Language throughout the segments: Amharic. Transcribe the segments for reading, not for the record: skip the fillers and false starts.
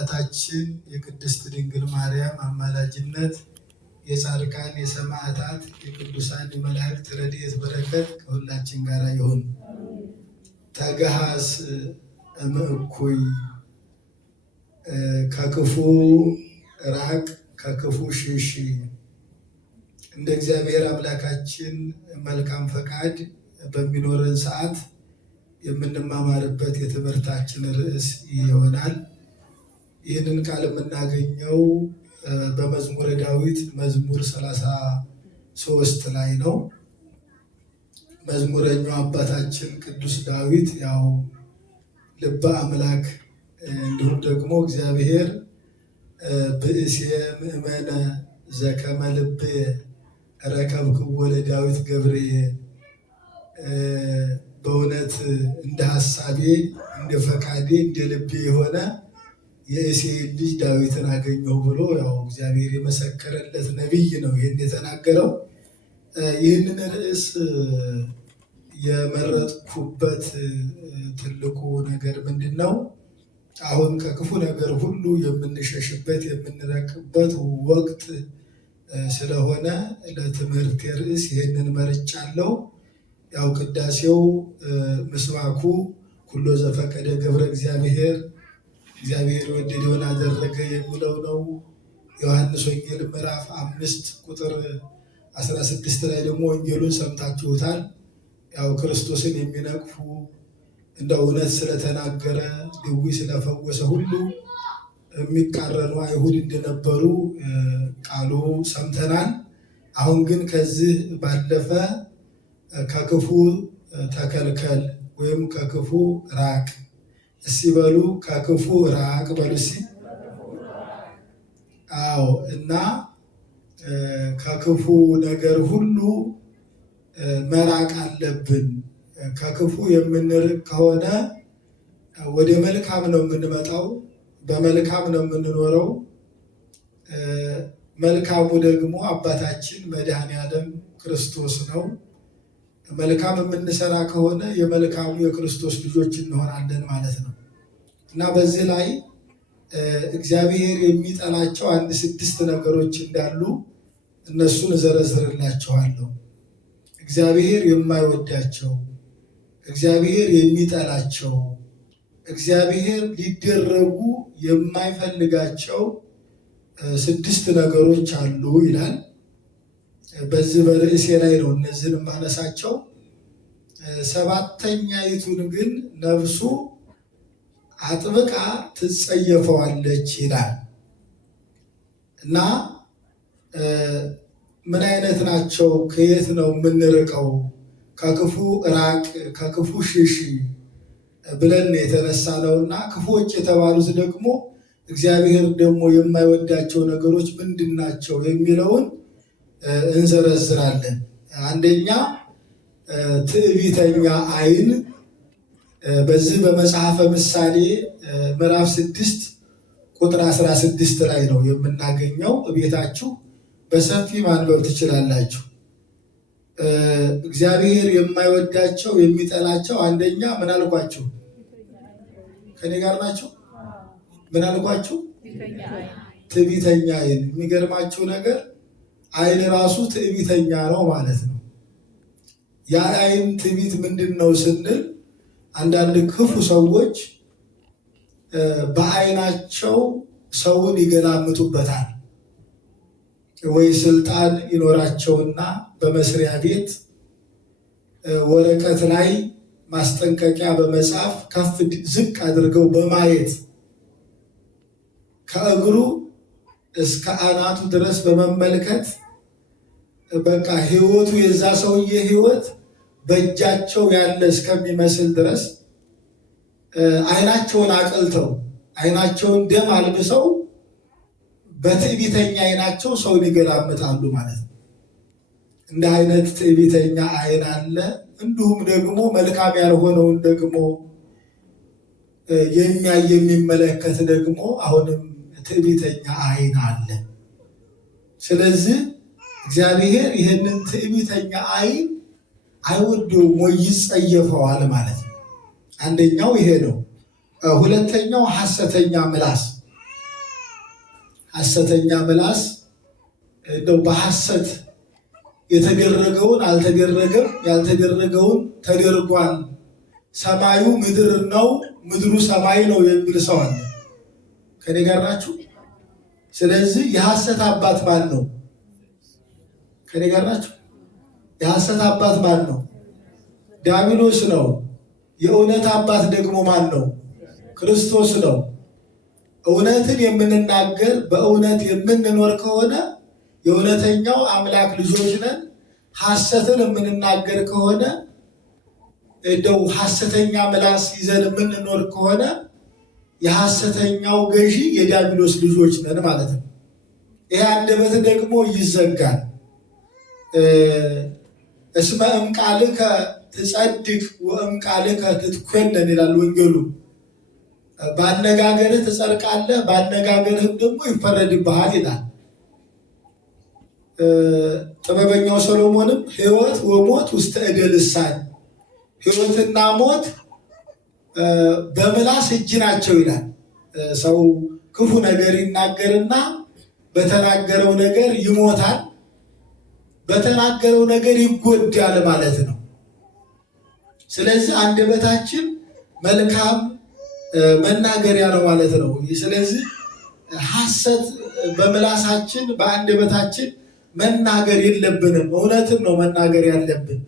የእናታችን የቅድስት ድንግል ማርያም አማላጅነት የጻድቃን የሰማዕታት የቅዱሳን የመላእክት ረድኤት በረከት ከሁላችን ጋር ይሁን። ተገሃስ እምእኩይ ከክፉ ራቅ ከክፉ ሽሽ። እንደ እግዚአብሔር አምላካችን መልካም ፈቃድ በሚኖረን ሰዓት የምንማማርበት የትምህርታችን ርዕስ ይሆናል። ይህንን ቃል የምናገኘው በመዝሙረ ዳዊት መዝሙር 33 ላይ ነው። መዝሙረኛው አባታችን ቅዱስ ዳዊት ያው ልበ አምላክ እንዲሁም ደግሞ እግዚአብሔር ብእሴ ምእመነ ዘከመ ልቤ ረከብክዎ ለዳዊት ገብርዬ፣ በእውነት እንደ ሐሳቤ እንደ ፈቃዴ እንደ ልቤ የሆነ የእሴይን ልጅ ዳዊትን አገኘሁ ብሎ ያው እግዚአብሔር የመሰከረለት ነቢይ ነው ይህን የተናገረው። ይህንን ርዕስ የመረጥኩበት ትልቁ ነገር ምንድን ነው? አሁን ከክፉ ነገር ሁሉ የምንሸሽበት የምንረቅበት ወቅት ስለሆነ ለትምህርት ርዕስ ይህንን መርጫለሁ። ያው ቅዳሴው ምስባኩ ኩሎ ዘፈቀደ ገብረ እግዚአብሔር፣ እግዚአብሔር የወደደውን አደረገ የሚለው ነው። ዮሐንስ ወንጌል ምዕራፍ 5 ቁጥር 16 ላይ ደግሞ ወንጌሉን ሰምታችሁታል። ያው ክርስቶስን የሚነቅፉ እንደ እውነት ስለተናገረ ድዊ ስለፈወሰ ሁሉ የሚቃረኑ አይሁድ እንደነበሩ ቃሉ ሰምተናል። አሁን ግን ከዚህ ባለፈ ከክፉ ተከልከል ወይም ከክፉ ራቅ። እስቲ በሉ ከክፉ ራቅ በሉ እስቲ። አዎ፣ እና ከክፉ ነገር ሁሉ መራቅ አለብን። ከክፉ የምንርቅ ከሆነ ወደ መልካም ነው የምንመጣው፣ በመልካም ነው የምንኖረው። መልካሙ ደግሞ አባታችን መድኃኔዓለም ክርስቶስ ነው። መልካም የምንሰራ ከሆነ የመልካሙ የክርስቶስ ልጆች እንሆናለን ማለት ነው። እና በዚህ ላይ እግዚአብሔር የሚጠላቸው 6 ነገሮች እንዳሉ እነሱን እዘረዝርላችኋለሁ። እግዚአብሔር የማይወዳቸው፣ እግዚአብሔር የሚጠላቸው፣ እግዚአብሔር ሊደረጉ የማይፈልጋቸው 6 ነገሮች አሉ ይላል። በዚህ በርዕሴ ላይ ነው እነዚህን የማነሳቸው። 7ተኛይቱን ግን ነፍሱ አጥብቃ ትጸየፈዋለች ይላል። እና ምን አይነት ናቸው? ከየት ነው የምንርቀው? ከክፉ ራቅ ከክፉ ሽሽ ብለን የተነሳ ነውና ክፉዎች የተባሉት ደግሞ እግዚአብሔር ደግሞ የማይወዳቸው ነገሮች ምንድን ናቸው የሚለውን እንዘረዝራለን። አንደኛ ትዕቢተኛ ዓይን። በዚህ በመጽሐፈ ምሳሌ ምዕራፍ 6 ቁጥር 16 ላይ ነው የምናገኘው። ቤታችሁ በሰፊ ማንበብ ትችላላችሁ። እግዚአብሔር የማይወዳቸው የሚጠላቸው አንደኛ ምን አልኳችሁ? ከኔ ጋር ናቸው? ምን አልኳችሁ? ትዕቢተኛ ዓይን። የሚገርማችሁ ነገር ዓይን ራሱ ትዕቢተኛ ነው ማለት ነው። የዓይን ትዕቢት ምንድን ነው ስንል አንዳንድ ክፉ ሰዎች በዓይናቸው ሰውን ይገላምጡበታል። ወይ ስልጣን ይኖራቸውና በመስሪያ ቤት ወረቀት ላይ ማስጠንቀቂያ በመጻፍ ከፍ ዝቅ አድርገው በማየት ከእግሩ እስከ አናቱ ድረስ በመመልከት በቃ ሕይወቱ የዛ ሰውዬ ሕይወት በእጃቸው ያለ እስከሚመስል ድረስ ዓይናቸውን አቅልተው ዓይናቸውን ደም አልብሰው በትዕቢተኛ ዓይናቸው ሰውን ይገላምጣሉ ማለት ነው። እንደ አይነት ትዕቢተኛ ዓይን አለ። እንዲሁም ደግሞ መልካም ያልሆነውን ደግሞ የሚመለከት ደግሞ አሁንም ትዕቢተኛ ዓይን አለ። ስለዚህ እግዚአብሔር ይህንን ትዕቢተኛ ዓይን አይወደውም ወይ ይጸየፈዋል ማለት ነው። አንደኛው ይሄ ነው። ሁለተኛው ሐሰተኛ ምላስ። ሐሰተኛ ምላስ እንደው በሐሰት የተደረገውን አልተደረገም፣ ያልተደረገውን ተደርጓል፣ ሰማዩ ምድር ነው፣ ምድሩ ሰማይ ነው የሚል ሰው አለ። ከኔ ጋር ናችሁ? ስለዚህ የሐሰት አባት ማን ነው? ከኔ ጋር ናችሁ? የሐሰት አባት ማን ነው? ዲያብሎስ ነው። የእውነት አባት ደግሞ ማን ነው? ክርስቶስ ነው። እውነትን የምንናገር በእውነት የምንኖር ከሆነ የእውነተኛው አምላክ ልጆች ነን። ሐሰትን የምንናገር ከሆነ እንደው ሐሰተኛ ምላስ ይዘን የምንኖር ከሆነ የሐሰተኛው ገዢ የዲያብሎስ ልጆች ነን ማለት ነው። ይህ አንደበት ደግሞ ይዘጋል። እስመ እምቃልከ ትጸድቅ ወእምቃልከ ትትኮነን ይላል ወንጌሉ። በአነጋገርህ ትጸድቃለህ፣ በአነጋገርህም ደግሞ ይፈረድብሃል ይላል። ጥበበኛው ሰሎሞንም ሕይወት ወሞት ውስተ እደ ልሳን፣ ሕይወትና ሞት በምላስ እጅ ናቸው ይላል። ሰው ክፉ ነገር ይናገርና በተናገረው ነገር ይሞታል፣ በተናገረው ነገር ይጎዳል ማለት ነው። ስለዚህ አንደበታችን መልካም መናገሪያ ነው ማለት ነው። ስለዚህ ሐሰት በምላሳችን በአንደበታችን መናገር የለብንም። እውነትን ነው መናገር ያለብን።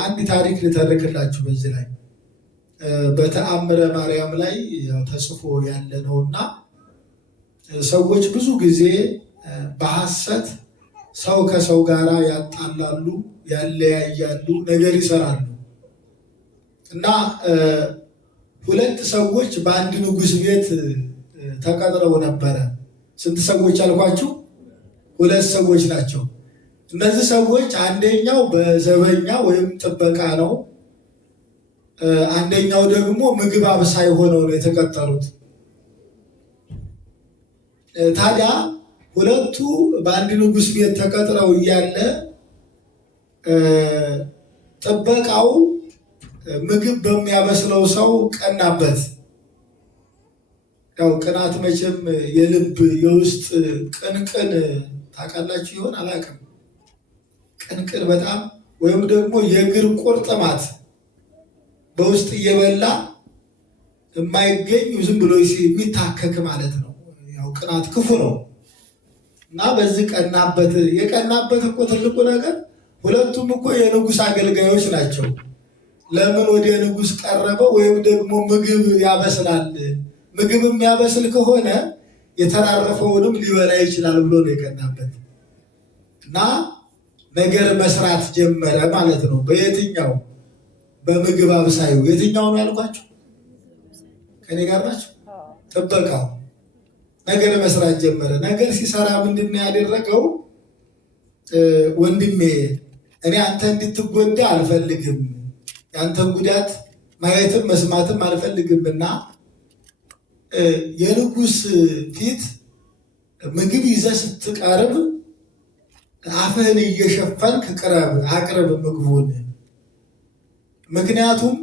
አንድ ታሪክ ልተርክላችሁ በዚህ ላይ በተአምረ ማርያም ላይ ተጽፎ ያለ ነውና ሰዎች ብዙ ጊዜ በሐሰት ሰው ከሰው ጋር ያጣላሉ፣ ያለያያሉ፣ ነገር ይሰራሉ እና ሁለት ሰዎች በአንድ ንጉሥ ቤት ተቀጥረው ነበረ። ስንት ሰዎች አልኳችሁ? ሁለት ሰዎች ናቸው። እነዚህ ሰዎች አንደኛው በዘበኛ ወይም ጥበቃ ነው፣ አንደኛው ደግሞ ምግብ አብሳይ ሆነው ነው የተቀጠሩት። ታዲያ ሁለቱ በአንድ ንጉሥ ቤት ተቀጥረው እያለ ጥበቃው ምግብ በሚያበስለው ሰው ቀናበት። ያው ቅናት መቼም የልብ የውስጥ ቅንቅን ታውቃላችሁ ይሆን አላውቅም። ቅንቅን በጣም ወይም ደግሞ የእግር ቁርጥማት በውስጥ እየበላ የማይገኝ ዝም ብሎ የሚታከክ ማለት ነው። ያው ቅናት ክፉ ነው እና በዚህ ቀናበት። የቀናበት እኮ ትልቁ ነገር ሁለቱም እኮ የንጉሥ አገልጋዮች ናቸው። ለምን ወደ ንጉሥ ቀረበ? ወይም ደግሞ ምግብ ያበስላል። ምግብ የሚያበስል ከሆነ የተራረፈውንም ሊበላ ይችላል ብሎ ነው የቀናበት እና ነገር መስራት ጀመረ ማለት ነው። በየትኛው? በምግብ አብሳዩ። የትኛው ነው ያልኳቸው? ከኔ ጋር ናቸው? ጥበቃው ነገር መስራት ጀመረ። ነገር ሲሰራ ምንድን ነው ያደረገው? ወንድሜ እኔ አንተ እንድትጎዳ አልፈልግም፣ የአንተን ጉዳት ማየትም መስማትም አልፈልግምና የንጉሥ ፊት ምግብ ይዘህ ስትቀርብ አፍህን እየሸፈንክ ቅረብ፣ አቅርብ ምግቡን። ምክንያቱም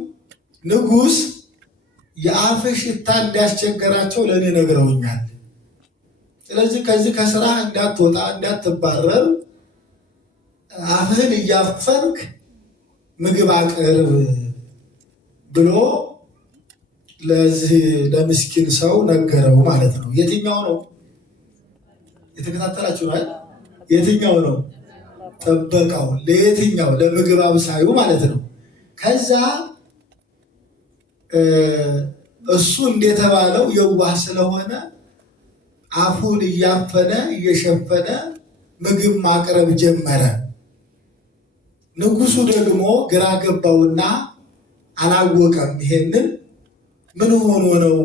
ንጉሥ የአፍህ ሽታ እንዳስቸገራቸው ለእኔ ነግረውኛል። ስለዚህ ከዚህ ከስራ እንዳትወጣ እንዳትባረር አፍህን እያፈንክ ምግብ አቅርብ ብሎ ለዚህ ለምስኪን ሰው ነገረው ማለት ነው። የትኛው ነው? የተከታተላችሁ ነው? የትኛው ነው? ጥበቃው። ለየትኛው? ለምግብ አብሳዩ ማለት ነው። ከዛ እሱ እንደተባለው የዋህ ስለሆነ አፉን እያፈነ እየሸፈነ ምግብ ማቅረብ ጀመረ። ንጉሱ ደግሞ ግራ ገባውና አላወቀም። ይሄንን ምን ሆኖ ነው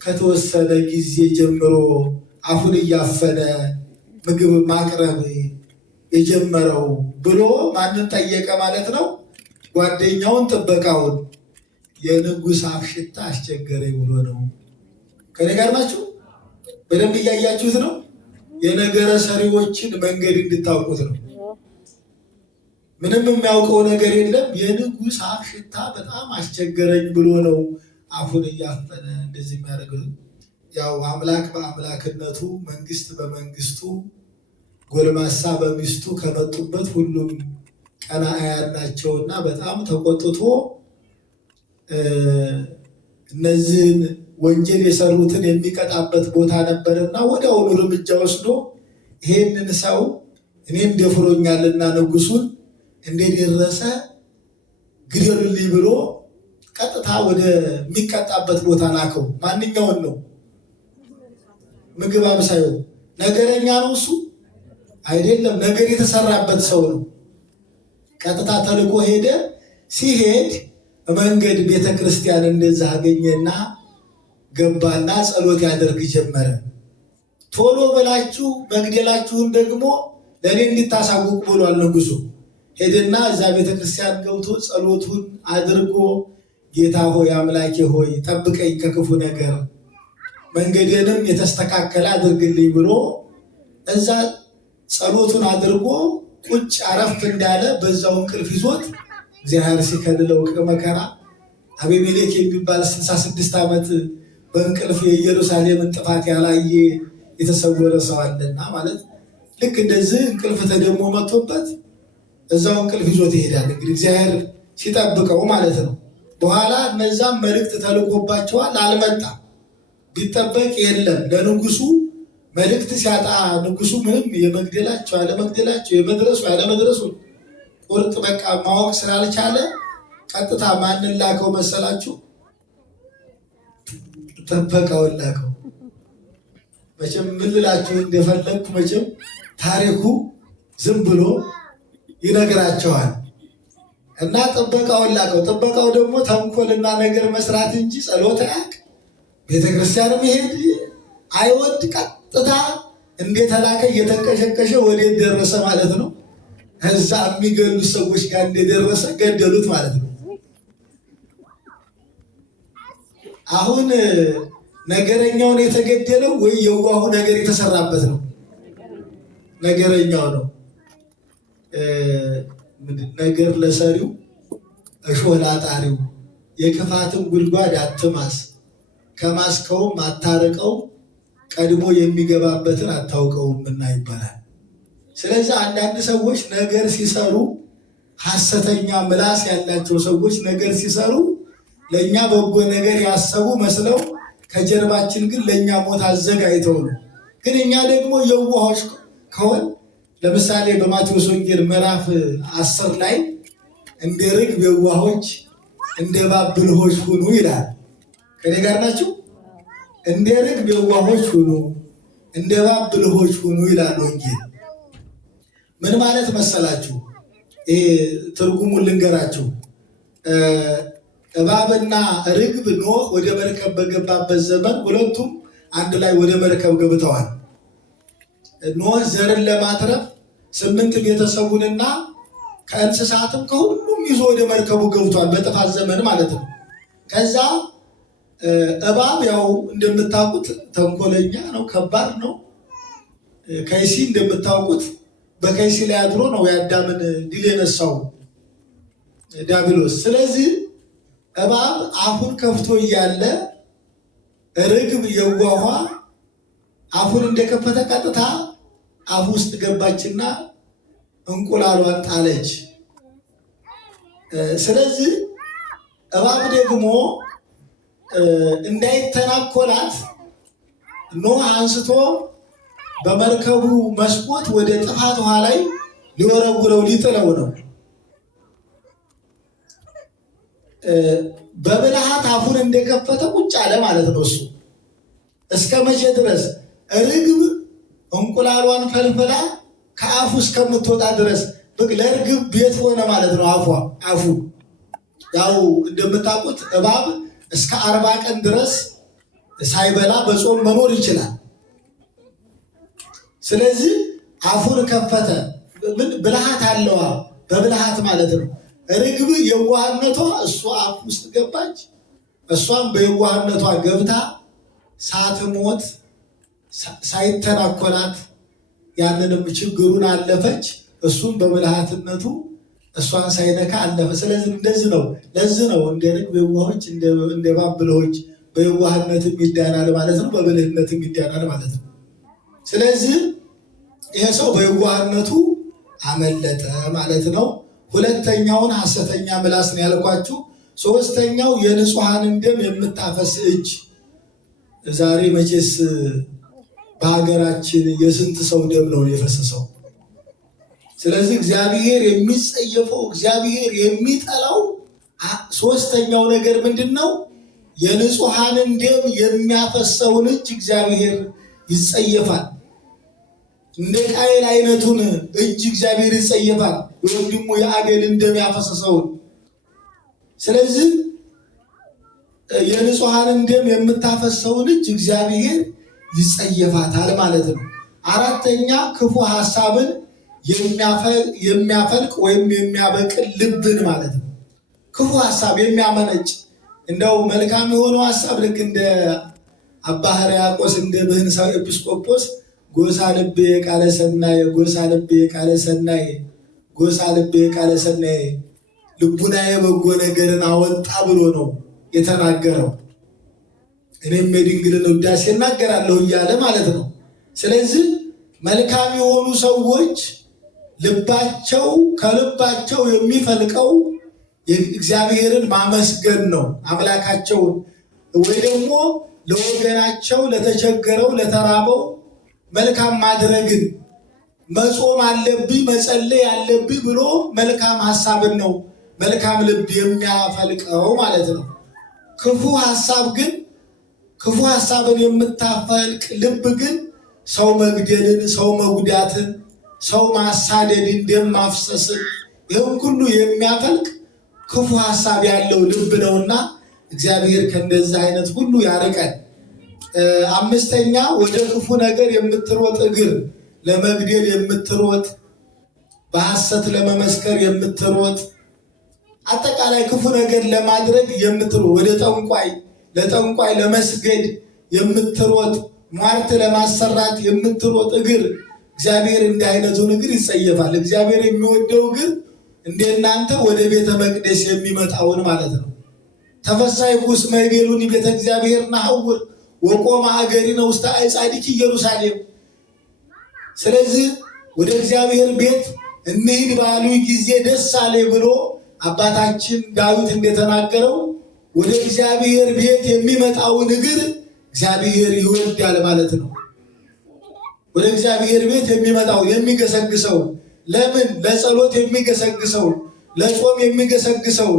ከተወሰነ ጊዜ ጀምሮ አፉን እያፈነ ምግብ ማቅረብ የጀመረው ብሎ ማንን ጠየቀ ማለት ነው? ጓደኛውን፣ ጥበቃውን። የንጉሥ አፍ ሽታ አስቸገረኝ ብሎ ነው። ከኔ ጋር ናችሁ? በደንብ እያያችሁት ነው። የነገረ ሰሪዎችን መንገድ እንድታውቁት ነው። ምንም የሚያውቀው ነገር የለም። የንጉሥ አፍ ሽታ በጣም አስቸገረኝ ብሎ ነው አፉን እያፈነ እንደዚህ የሚያደርገው። ያው አምላክ በአምላክነቱ መንግስት በመንግስቱ ጎልማሳ በሚስቱ ከመጡበት ሁሉም ቀናአያን ናቸውና በጣም ተቆጥቶ እነዚህን ወንጀል የሰሩትን የሚቀጣበት ቦታ ነበርና ወዲያውኑ እርምጃ ወስዶ ይሄንን ሰው እኔም ደፍሮኛልና ንጉሱን እንደደረሰ ግደሉልኝ ብሎ ቀጥታ ወደሚቀጣበት ቦታ ላከው። ማንኛውን ነው? ምግብ አብሳዩ ነገረኛ ነው እሱ አይደለም፣ ነገር የተሰራበት ሰው ነው። ቀጥታ ተልኮ ሄደ። ሲሄድ መንገድ ቤተክርስቲያን እንደዛ አገኘና ገባና ጸሎት ያደርግ ጀመረ። ቶሎ በላችሁ መግደላችሁን ደግሞ ለእኔ እንድታሳውቁ ብሏል ንጉሱ። ሄደና እዛ ቤተክርስቲያን ገብቶ ጸሎቱን አድርጎ ጌታ ሆይ አምላኬ ሆይ ጠብቀኝ ከክፉ ነገር መንገዴንም የተስተካከለ አድርግልኝ ብሎ እዛ ጸሎቱን አድርጎ ቁጭ አረፍ እንዳለ በዛው እንቅልፍ ይዞት እግዚአብሔር ሲከልለው ከመከራ አቤሜሌክ የሚባል 66 ዓመት በእንቅልፍ የኢየሩሳሌምን ጥፋት ያላየ የተሰወረ ሰው አለና ማለት ልክ እንደዚህ እንቅልፍ ተደሞ መጥቶበት እዛው እንቅልፍ ይዞት ይሄዳል። እንግዲህ እግዚአብሔር ሲጠብቀው ማለት ነው። በኋላ እነዛም መልእክት ተልኮባቸዋል፣ አልመጣም። ቢጠበቅ የለም። ለንጉሱ መልእክት ሲያጣ ንጉሱ ምንም የመግደላቸው ያለመግደላቸው የመድረሱ ያለመድረሱ ቁርጥ በቃ ማወቅ ስላልቻለ ቀጥታ ማንን ላከው መሰላችሁ? ጠበቃውን ላከው። መቼም ምን ልላችሁ እንደፈለግኩ መቼም ታሪኩ ዝም ብሎ ይነግራቸዋል። እና ጥበቃውን ላከው። ጥበቃው ደግሞ ተንኮልና ነገር መስራት እንጂ ጸሎት አያውቅ፣ ቤተክርስቲያን መሄድ አይወድ። ቀጥታ እንደተላከ እየተንቀሸቀሸ ወዴት ደረሰ ማለት ነው? እዛ የሚገሉት ሰዎች ጋር እንደደረሰ ገደሉት ማለት ነው። አሁን ነገረኛውን የተገደለው ወይ የዋሁ ነገር የተሰራበት ነው? ነገረኛው ነው። ነገር ለሰሪው እሾህ ላጣሪው የክፋትን ጉድጓድ አትማስ፣ ከማስከውም አታርቀው፣ ቀድሞ የሚገባበትን አታውቀውምና ይባላል። ስለዚህ አንዳንድ ሰዎች ነገር ሲሰሩ ሐሰተኛ ምላስ ያላቸው ሰዎች ነገር ሲሰሩ ለእኛ በጎ ነገር ያሰቡ መስለው ከጀርባችን ግን ለእኛ ሞት አዘጋጅተው ነው። ግን እኛ ደግሞ የዋሆች ከሆን ለምሳሌ በማቴዎስ ወንጌል ምዕራፍ 10 ላይ እንደ ርግብ የዋሆች እንደ እባብ ብልሆች ሁኑ ይላል። ከኔ ጋር ናችሁ? እንደ ርግብ የዋሆች ሁኑ እንደ እባብ ብልሆች ሁኑ ይላል ወንጌል። ምን ማለት መሰላችሁ? ይሄ ትርጉሙን ልንገራችሁ። እባብና ርግብ ኖህ ወደ መርከብ በገባበት ዘመን ሁለቱም አንድ ላይ ወደ መርከብ ገብተዋል። ኖህ ዘርን ለማትረፍ 8 ቤተሰቡንና ከእንስሳትም ከሁሉም ይዞ ወደ መርከቡ ገብቷል፣ በጥፋት ዘመን ማለት ነው። ከዛ እባብ ያው እንደምታውቁት ተንኮለኛ ነው፣ ከባድ ነው። ከይሲ እንደምታውቁት በከይሲ ላይ አድሮ ነው የአዳምን ድል የነሳው ዲያብሎስ። ስለዚህ እባብ አፉን ከፍቶ እያለ ርግብ የዋኋ አፉን እንደከፈተ ቀጥታ አፉ ውስጥ ገባችና እንቁላሏን ጣለች። ስለዚህ እባብ ደግሞ እንዳይተናኮላት ኖህ አንስቶ በመርከቡ መስኮት ወደ ጥፋት ውሃ ላይ ሊወረውረው ሊጥለው ነው። በብልሃት አፉን እንደከፈተ ቁጭ አለ ማለት ነው። እሱ እስከ መቼ ድረስ? ርግብ እንቁላሏን ፈልፍላ ከአፉ እስከምትወጣ ድረስ ለርግብ ቤት ሆነ ማለት ነው። አፉ ያው እንደምታውቁት እባብ እስከ 40 ቀን ድረስ ሳይበላ በጾም መኖር ይችላል። ስለዚህ አፉን ከፈተ። ምን ብልሃት አለዋ? በብልሃት ማለት ነው። ርግብ የዋህነቷ እሷ አፍ ውስጥ ገባች። እሷም በየዋህነቷ ገብታ ሳትሞት ሳይተናኮላት ያንንም ችግሩን አለፈች። እሱም በብልሃትነቱ እሷን ሳይነካ አለፈ። ስለዚህ እንደዚህ ነው። ለዚህ ነው እንደ ርግብ የዋሆች እንደ እባብ ብልሆች በየዋህነትም ይዳናል ማለት ነው፣ በብልህነትም ይዳናል ማለት ነው። ስለዚህ ይሄ ሰው በየዋህነቱ አመለጠ ማለት ነው። ሁለተኛውን ሐሰተኛ ምላስ ነው ያልኳችሁ። ሶስተኛው የንጹሐንን ደም የምታፈስ እጅ። ዛሬ መቼስ በሀገራችን የስንት ሰው ደም ነው የፈሰሰው? ስለዚህ እግዚአብሔር የሚጸየፈው እግዚአብሔር የሚጠላው ሶስተኛው ነገር ምንድነው? የንጹሐንን ደም የሚያፈሰውን እጅ እግዚአብሔር ይጸየፋል። እንደ ቃየል አይነቱን እጅ እግዚአብሔር ይጸየፋል፣ ወንድሙ የአቤልን ደም ያፈሰሰውን። ስለዚህ የንጹሐንን ደም የምታፈሰውን እጅ እግዚአብሔር ይጸየፋታል ማለት ነው። አራተኛ ክፉ ሐሳብን የሚያፈልቅ ወይም የሚያበቅል ልብን ማለት ነው። ክፉ ሐሳብ የሚያመነጭ እንደው መልካም የሆነው ሐሳብ ልክ እንደ አባ ሕርያቆስ እንደ ብህንሳዊ ኤጲስቆጶስ ጎሳ ልቤ ቃለ ሰናይ ጎሳ ልቤ ቃለ ሰናይ ጎሳ ልቤ ቃለ ሰናይ ልቡናዬ በጎ ነገርን አወጣ ብሎ ነው የተናገረው። እኔም የድንግልን ውዳሴ እናገራለሁ እያለ ማለት ነው። ስለዚህ መልካም የሆኑ ሰዎች ልባቸው ከልባቸው የሚፈልቀው እግዚአብሔርን ማመስገን ነው፣ አምላካቸውን ወይ ደግሞ ለወገናቸው ለተቸገረው ለተራበው መልካም ማድረግን መጾም አለብኝ መጸለይ አለብኝ ብሎ መልካም ሐሳብን ነው መልካም ልብ የሚያፈልቀው ማለት ነው። ክፉ ሐሳብን የምታፈልቅ ልብ ግን ሰው መግደልን፣ ሰው መጉዳትን፣ ሰው ማሳደድን፣ ደም ማፍሰስን ይህን ሁሉ የሚያፈልቅ ክፉ ሐሳብ ያለው ልብ ነውና እግዚአብሔር ከእንደዚህ አይነት ሁሉ ያርቀን። አምስተኛ ወደ ክፉ ነገር የምትሮጥ እግር፣ ለመግደል የምትሮጥ፣ በሐሰት ለመመስከር የምትሮጥ፣ አጠቃላይ ክፉ ነገር ለማድረግ የምትሮጥ፣ ወደ ለጠንቋይ ለመስገድ የምትሮጥ፣ ሟርት ለማሰራት የምትሮጥ እግር እግዚአብሔር እንዲህ አይነቱን እግር ይጸየፋል። እግዚአብሔር የሚወደው እግር እንደናንተ ወደ ቤተ መቅደስ የሚመጣውን ማለት ነው። ተፈሳይ ቁስ መይቤሉኒ ቤተ እግዚአብሔር ናሐውር ወቆመ አገሪነ ውስተ አዕጻዲኪ ኢየሩሳሌም። ስለዚህ ወደ እግዚአብሔር ቤት እንሂድ ባሉ ጊዜ ደስ አለ ብሎ አባታችን ዳዊት እንደተናገረው ወደ እግዚአብሔር ቤት የሚመጣውን እግር እግዚአብሔር ይወዳል ማለት ነው። ወደ እግዚአብሔር ቤት የሚመጣው የሚገሰግሰው ለምን? ለጸሎት የሚገሰግሰው፣ ለጾም የሚገሰግሰው፣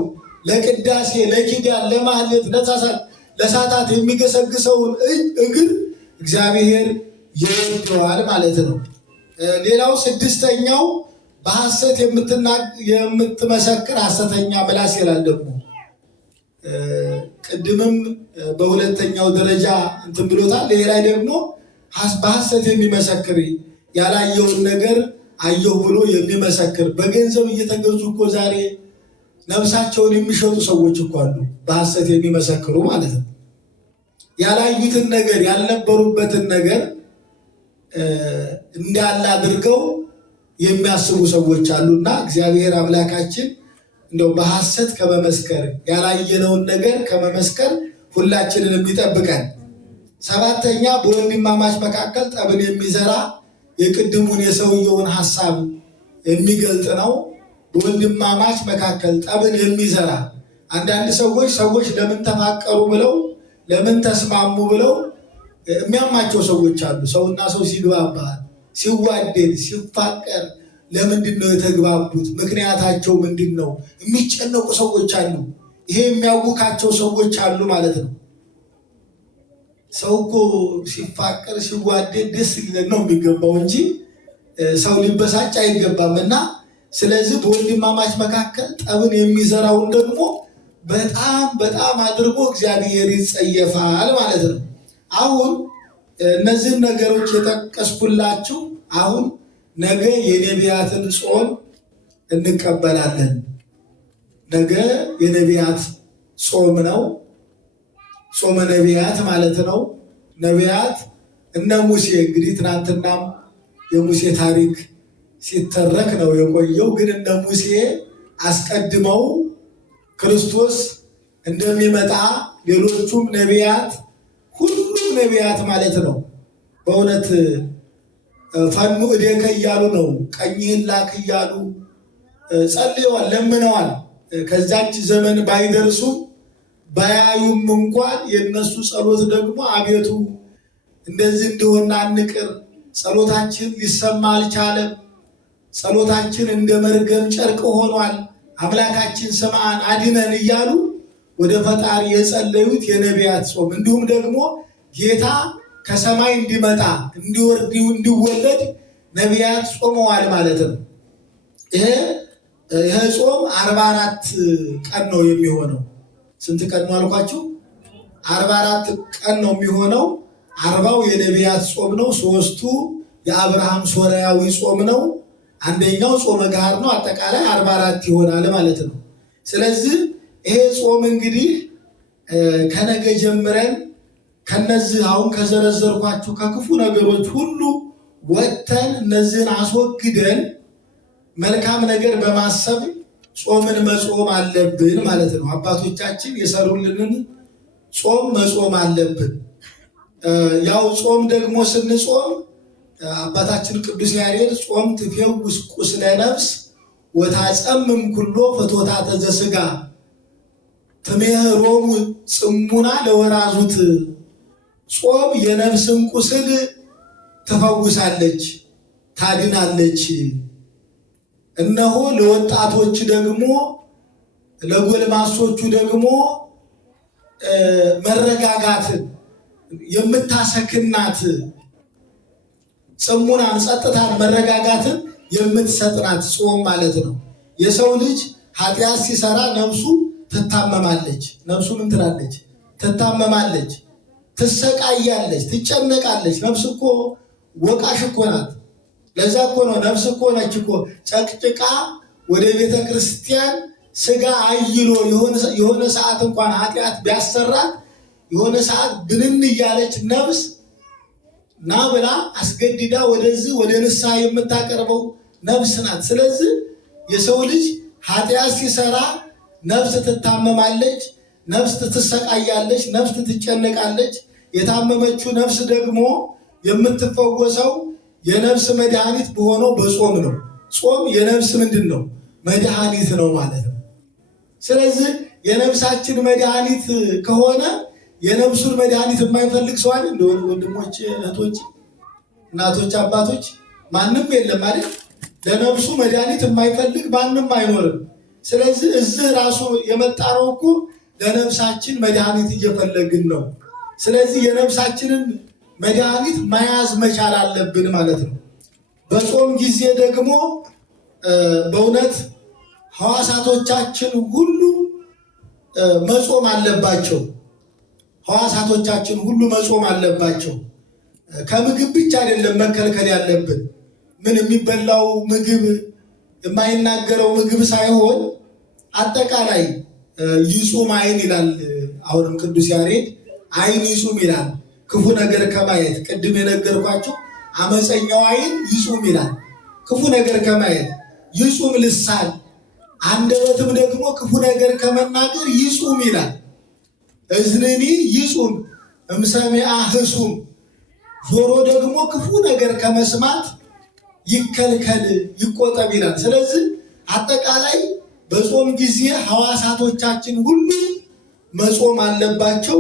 ለቅዳሴ፣ ለኪዳን፣ ለማህሌት፣ ለሰዓታት የሚገሰግሰውን እግር እግዚአብሔር ይወደዋል ማለት ነው። ሌላው ስድስተኛው በሐሰት የምትመሰክር ሐሰተኛ ምላስ ይላል። ደግሞ ቅድምም በሁለተኛው ደረጃ እንትን ብሎታል። ሌላ ደግሞ በሐሰት የሚመሰክር ያላየውን ነገር አየሁ ብሎ የሚመሰክር። በገንዘብ እየተገዙ እኮ ዛሬ ነፍሳቸውን የሚሸጡ ሰዎች እኮ አሉ፣ በሐሰት የሚመሰክሩ ማለት ነው። ያላዩትን ነገር ያልነበሩበትን ነገር እንዳለ አድርገው የሚያስቡ ሰዎች አሉና እግዚአብሔር አምላካችን እንደው በሐሰት ከመመስከር ያላየነውን ነገር ከመመስከር ሁላችንን የሚጠብቀን። ሰባተኛ በወንድማማች መካከል ጠብን የሚዘራ የቅድሙን የሰውየውን ሐሳብ የሚገልጥ ነው። በወንድማማች መካከል ጠብን የሚዘራ አንዳንድ ሰዎች ለምን ተፋቀሩ ብለው ለምን ተስማሙ ብለው የሚያማቸው ሰዎች አሉ። ሰውና ሰው ሲግባባ ሲዋደድ ሲፋቀር ለምንድን ነው የተግባቡት? ምክንያታቸው ምንድን ነው? የሚጨነቁ ሰዎች አሉ። ይሄ የሚያውካቸው ሰዎች አሉ ማለት ነው። ሰው እኮ ሲፋቀር ሲዋደድ ደስ ሊለን ነው የሚገባው እንጂ ሰው ሊበሳጭ አይገባም። እና ስለዚህ በወንድማማች መካከል ጠብን የሚዘራውን ደግሞ በጣም አድርጎ እግዚአብሔር ይጸየፋል ማለት ነው። አሁን እነዚህን ነገሮች የጠቀስኩላችሁ አሁን ነገ የነቢያትን ጾም እንቀበላለን። ነገ የነቢያት ጾም ነው። ጾመ ነቢያት ማለት ነው። ነቢያት እነ ሙሴ እንግዲህ ትናንትናም የሙሴ ታሪክ ሲተረክ ነው የቆየው። ግን እነ ሙሴ አስቀድመው ክርስቶስ እንደሚመጣ ሌሎቹም ነቢያት ሁሉም ነቢያት ማለት ነው በእውነት ፈኑ እዴከ እያሉ ነው፣ ቀኝህን ላክ እያሉ ጸልየዋል፣ ለምነዋል። ከዛች ዘመን ባይደርሱም ባያዩም እንኳን የነሱ ጸሎት ደግሞ አቤቱ እንደዚህ እንደሆነ አንቅር፣ ጸሎታችን ሊሰማ አልቻለም፣ ጸሎታችን እንደ መርገም ጨርቅ ሆኗል፣ አምላካችን ስማን አድነን እያሉ ወደ ፈጣሪ የጸለዩት የነቢያት ጾም፣ እንዲሁም ደግሞ ጌታ ከሰማይ እንዲመጣ እንዲወርድ እንዲወለድ ነቢያት ጾመዋል ማለት ነው። ይሄ ጾም 44 ቀን ነው የሚሆነው። ስንት ቀን ነው አልኳችሁ? 44 ቀን ነው የሚሆነው። 40ው የነቢያት ጾም ነው። 3ቱ የአብርሃም ሶርያዊ ጾም ነው። አንደኛው ጾመ ገሃር ነው። አጠቃላይ 44 ይሆናል ማለት ነው። ስለዚህ ይሄ ጾም እንግዲህ ከነገ ጀምረን ከነዚህ አሁን ከዘረዘርኳችሁ ከክፉ ነገሮች ሁሉ ወጥተን እነዚህን አስወግደን መልካም ነገር በማሰብ ጾምን መጾም አለብን ማለት ነው። አባቶቻችን የሰሩልንን ጾም መጾም አለብን። ያው ጾም ደግሞ ስንጾም አባታችን ቅዱስ ያሬድ ጾም ትፌውስ ቁስለ ነፍስ ወታጸምም ኩሎ ፍትወታተ ዘሥጋ ትሜህሮሙ ጽሙና ለወራዙት። ጾም የነፍስን ቁስል ትፈውሳለች፣ ታድናለች። እነሆ ለወጣቶች ደግሞ ለጎልማሶቹ ደግሞ መረጋጋትን የምታሰክናት፣ ጽሙናን ጸጥታን መረጋጋትን የምትሰጥናት ጾም ማለት ነው። የሰው ልጅ ኃጢአት ሲሰራ ነፍሱ ትታመማለች። ነፍሱ ምን ትላለች? ትታመማለች፣ ትሰቃያለች፣ ትጨነቃለች። ነፍስ እኮ ወቃሽ እኮ ናት። ለዛ እኮ ነው ነፍስ እኮ ነች እኮ ጨቅጭቃ ወደ ቤተ ክርስቲያን ስጋ አይሎ የሆነ ሰዓት እንኳን ኃጢአት ቢያሰራት የሆነ ሰዓት ብንን እያለች ነፍስ ና ብላ አስገድዳ ወደዚህ ወደ ንስሐ የምታቀርበው ነፍስ ናት። ስለዚህ የሰው ልጅ ኃጢአት ሲሰራ ነፍስ ትታመማለች፣ ነፍስ ትሰቃያለች፣ ነፍስ ትጨነቃለች። የታመመችው ነፍስ ደግሞ የምትፈወሰው የነፍስ መድኃኒት በሆነው በጾም ነው። ጾም የነፍስ ምንድን ነው? መድኃኒት ነው ማለት ነው። ስለዚህ የነፍሳችን መድኃኒት ከሆነ የነፍሱን መድኃኒት የማይፈልግ ሰው አለ? እንደሆነ ወንድሞች፣ እህቶች፣ እናቶች፣ አባቶች ማንም የለም አይደል? ለነፍሱ መድኃኒት የማይፈልግ ማንም አይኖርም። ስለዚህ እዚህ ራሱ የመጣ ነው እኮ ለነፍሳችን መድኃኒት እየፈለግን ነው። ስለዚህ የነፍሳችንን መድኃኒት መያዝ መቻል አለብን ማለት ነው። በጾም ጊዜ ደግሞ በእውነት ሐዋሳቶቻችን ሁሉ መጾም አለባቸው። ሐዋሳቶቻችን ሁሉ መጾም አለባቸው። ከምግብ ብቻ አይደለም መከልከል ያለብን። ምን የሚበላው ምግብ የማይናገረው ምግብ ሳይሆን አጠቃላይ ይጹም አይን ይላል። አሁንም ቅዱስ ያሬድ አይን ይጹም ይላል። ክፉ ነገር ከማየት ቅድም የነገርኳቸው አመፀኛው አይን ይጹም ይላል። ክፉ ነገር ከማየት ይጹም ልሳን፣ አንደበትም ደግሞ ክፉ ነገር ከመናገር ይጹም ይላል። እዝንኒ ይጹም እምሰሚዐ ህሱም፣ ጆሮ ደግሞ ክፉ ነገር ከመስማት ይከልከል ይቆጠብ ይላል። ስለዚህ አጠቃላይ በጾም ጊዜ ሐዋሳቶቻችን ሁሉ መጾም አለባቸው፣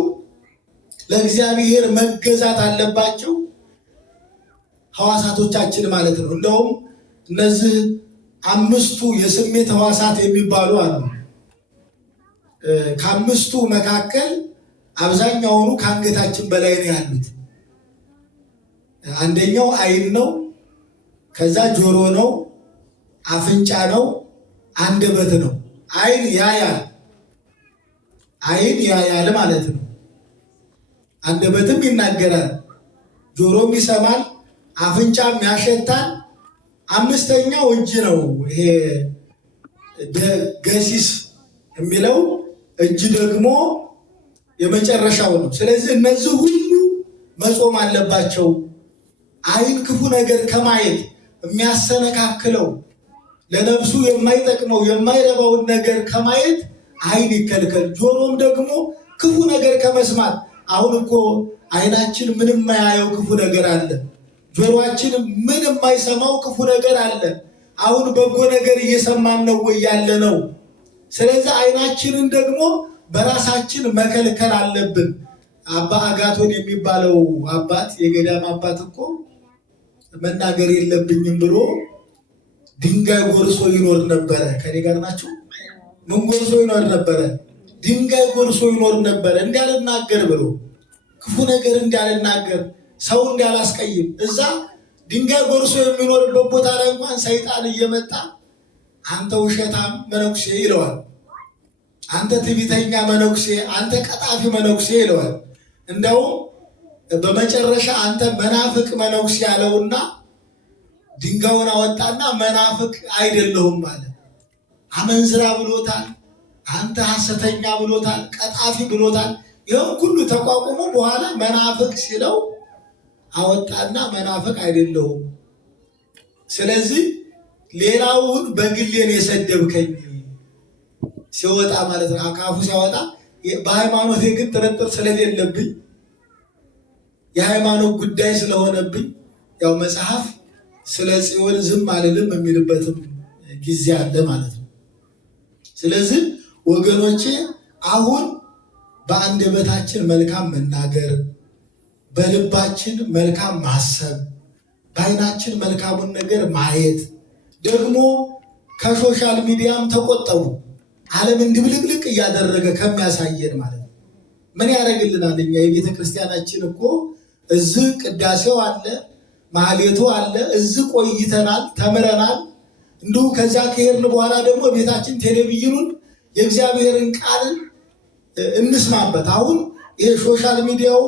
ለእግዚአብሔር መገዛት አለባቸው። ሐዋሳቶቻችን ማለት ነው። እንደውም እነዚህ 5ቱ የስሜት ሐዋሳት የሚባሉ አሉ። ከ5ቱ መካከል አብዛኛውኑ ከአንገታችን በላይ ነው ያሉት። አንደኛው አይን ነው፣ ከዛ ጆሮ ነው፣ አፍንጫ ነው፣ አንደበት ነው። አይን ያያል፣ አይን ያያል ማለት ነው። አንደበትም ይናገራል፣ ጆሮም ይሰማል፣ አፍንጫም ያሸታል። 5ኛው እጅ ነው። ይሄ ገሲስ የሚለው እጅ ደግሞ የመጨረሻው ነው። ስለዚህ እነዚህ ሁሉ መጾም አለባቸው። አይን ክፉ ነገር ከማየት የሚያሰነካክለው ለነፍሱ የማይጠቅመው የማይረባውን ነገር ከማየት አይን ይከልከል። ጆሮም ደግሞ ክፉ ነገር ከመስማት አሁን እኮ አይናችን ምንም የማያየው ክፉ ነገር አለ። ጆሮአችን ምንም የማይሰማው ክፉ ነገር አለ። አሁን በጎ ነገር እየሰማን ነው ወይ ያለ ነው? ስለዚህ አይናችንን ደግሞ በራሳችን መከልከል አለብን። አባ አጋቶን የሚባለው አባት የገዳም አባት እኮ መናገር የለብኝም ብሎ ድንጋይ ጎርሶ ይኖር ነበረ። ከኔ ጋር ናችሁ? ምን ጎርሶ ይኖር ነበረ? ድንጋይ ጎርሶ ይኖር ነበረ። እንዳልናገር ብሎ ክፉ ነገር እንዳልናገር፣ ሰው እንዳላስቀይም። እዛ ድንጋይ ጎርሶ የሚኖርበት ቦታ ላይ እንኳን ሰይጣን እየመጣ አንተ ውሸታም መነኩሴ ይለዋል። አንተ ትዕቢተኛ መነኩሴ፣ አንተ ቀጣፊ መነኩሴ ይለዋል። እንደውም በመጨረሻ አንተ መናፍቅ መነኩሴ ያለውና ድንጋዩን አወጣና መናፍቅ አይደለሁም ማለት አመንዝራ ብሎታል። አንተ ሐሰተኛ ብሎታል። ቀጣፊ ብሎታል። ይህም ሁሉ ተቋቁሞ በኋላ መናፍቅ ሲለው አወጣና መናፍቅ አይደለሁም። ስለዚህ ሌላውን በግሌን የሰደብከኝ ሲወጣ ማለት ነው። አካፉ ሲያወጣ በሃይማኖቴ ግን ጥርጥር ስለሌለብኝ የሃይማኖት ጉዳይ ስለሆነብኝ ያው መጽሐፍ ስለ ጽዮን ዝም አልልም የሚልበትም ጊዜ አለ ማለት ነው። ስለዚህ ወገኖቼ አሁን በአንደበታችን መልካም መናገር፣ በልባችን መልካም ማሰብ፣ በዓይናችን መልካሙን ነገር ማየት፣ ደግሞ ከሶሻል ሚዲያም ተቆጠቡ። ዓለምን ድብልቅልቅ እያደረገ ከሚያሳየን ማለት ነው። ምን ያደርግልናል? እኛ የቤተ ክርስቲያናችን እኮ እዚህ ቅዳሴው አለ፣ ማህሌቱ አለ፣ እዚህ ቆይተናል፣ ተምረናል። እንዲሁ ከዛ ከሄድን በኋላ ደግሞ ቤታችን ቴሌቪዥኑን የእግዚአብሔርን ቃል እንስማበት። አሁን ይሄ ሶሻል ሚዲያው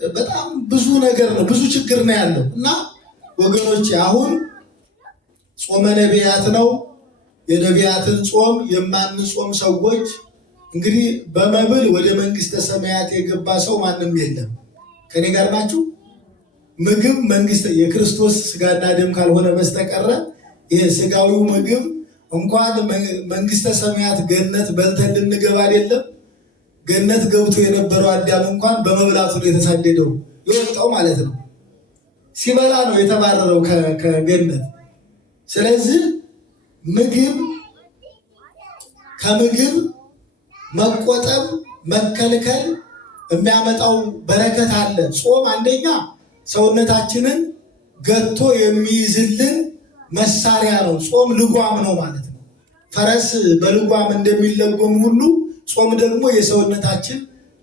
በጣም ብዙ ነገር ነው፣ ብዙ ችግር ነው ያለው እና ወገኖች አሁን ጾመ ነቢያት ነው። የነቢያትን ጾም የማንጾም ሰዎች እንግዲህ በመብል ወደ መንግስተ ሰማያት የገባ ሰው ማንም የለም። ከኔ ጋር ናችሁ? ምግብ መንግስት የክርስቶስ ስጋና ደም ካልሆነ በስተቀረ ይሄ ስጋዊው ምግብ እንኳን መንግስተ ሰማያት ገነት በልተን ልንገባ አይደለም። ገነት ገብቶ የነበረው አዳም እንኳን በመብላቱ ነው የተሳደደው የወጣው ማለት ነው። ሲበላ ነው የተባረረው ከገነት። ስለዚህ ከምግብ መቆጠብ መከልከል የሚያመጣው በረከት አለ። ጾም አንደኛ ሰውነታችንን ገቶ የሚይዝልን መሳሪያ ነው። ጾም ልጓም ነው ማለት ነው። ፈረስ በልጓም እንደሚለጎም ሁሉ ጾም ደግሞ የሰውነታችን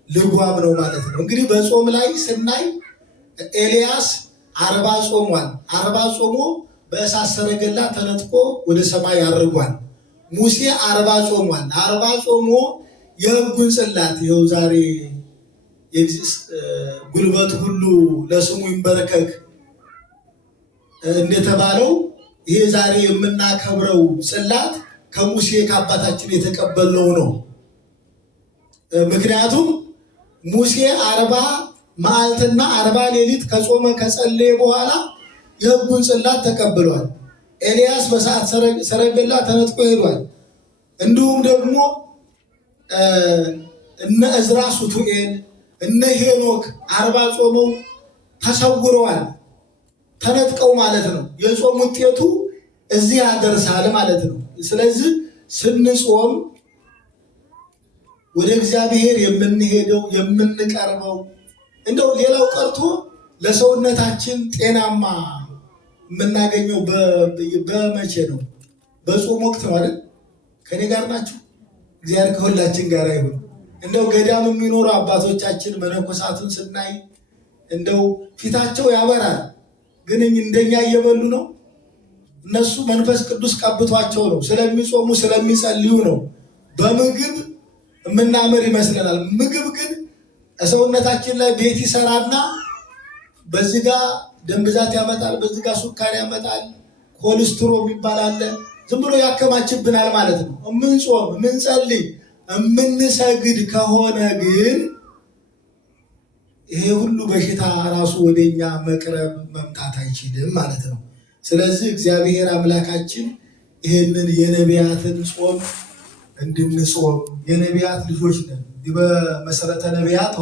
ልጓም ነው ማለት ነው። እንግዲህ በጾም ላይ ስናይ ኤልያስ 40 ጾሟል። 40 ጾሞ በእሳት ሰረገላ ተነጥቆ ወደ ሰማይ ያርጓል። ሙሴ 40 ጾሟል። 40 ጾሞ የሕጉን ጽላት ይኸው ዛሬ ጉልበት ሁሉ ለስሙ ይንበረከክ እንደተባለው ይሄ ዛሬ የምናከብረው ጽላት ከሙሴ ከአባታችን የተቀበልነው ነው። ምክንያቱም ሙሴ 40 መዓልትና 40 ሌሊት ከጾመ ከጸለየ በኋላ የሕጉን ጽላት ተቀብሏል። ኤልያስ በሰዓት ሰረገላ ተነጥቆ ሄዷል። እንዲሁም ደግሞ እነ እዝራ ሱቱኤል እነ ሄኖክ 40 ጾመው ተሰውረዋል። ተነጥቀው ማለት ነው። የጾም ውጤቱ እዚህ ያደርሳል ማለት ነው። ስለዚህ ስንጾም ወደ እግዚአብሔር የምንሄደው የምንቀርበው እንደው ሌላው ቀርቶ ለሰውነታችን ጤናማ የምናገኘው በመቼ ነው? በጾም ወቅት ነው አይደል? ከኔ ጋር ናችሁ? እግዚአብሔር ከሁላችን ጋር ይሁን። እንደው ገዳም የሚኖሩ አባቶቻችን መነኮሳቱን ስናይ እንደው ፊታቸው ያበራል፣ ግን እንደኛ እየበሉ ነው። እነሱ መንፈስ ቅዱስ ቀብቷቸው ነው፣ ስለሚጾሙ ስለሚጸልዩ ነው። በምግብ የምናምር ይመስለናል። ምግብ ግን ሰውነታችን ላይ ቤት ይሰራና በዚህ ጋር ደም ብዛት ያመጣል፣ በዚህ ጋር ሱካር ያመጣል፣ ኮሌስትሮል የሚባል አለ። ዝም ብሎ ያከማችብናል ማለት ነው። የምንጾም የምንጸልይ የምንሰግድ ከሆነ ግን ይሄ ሁሉ በሽታ ራሱ ወደኛ መቅረብ መምጣት አይችልም ማለት ነው። ስለዚህ እግዚአብሔር አምላካችን ይሄንን የነቢያትን ጾም እንድንጾም የነቢያት ልጆች ነን። በመሰረተ ነቢያት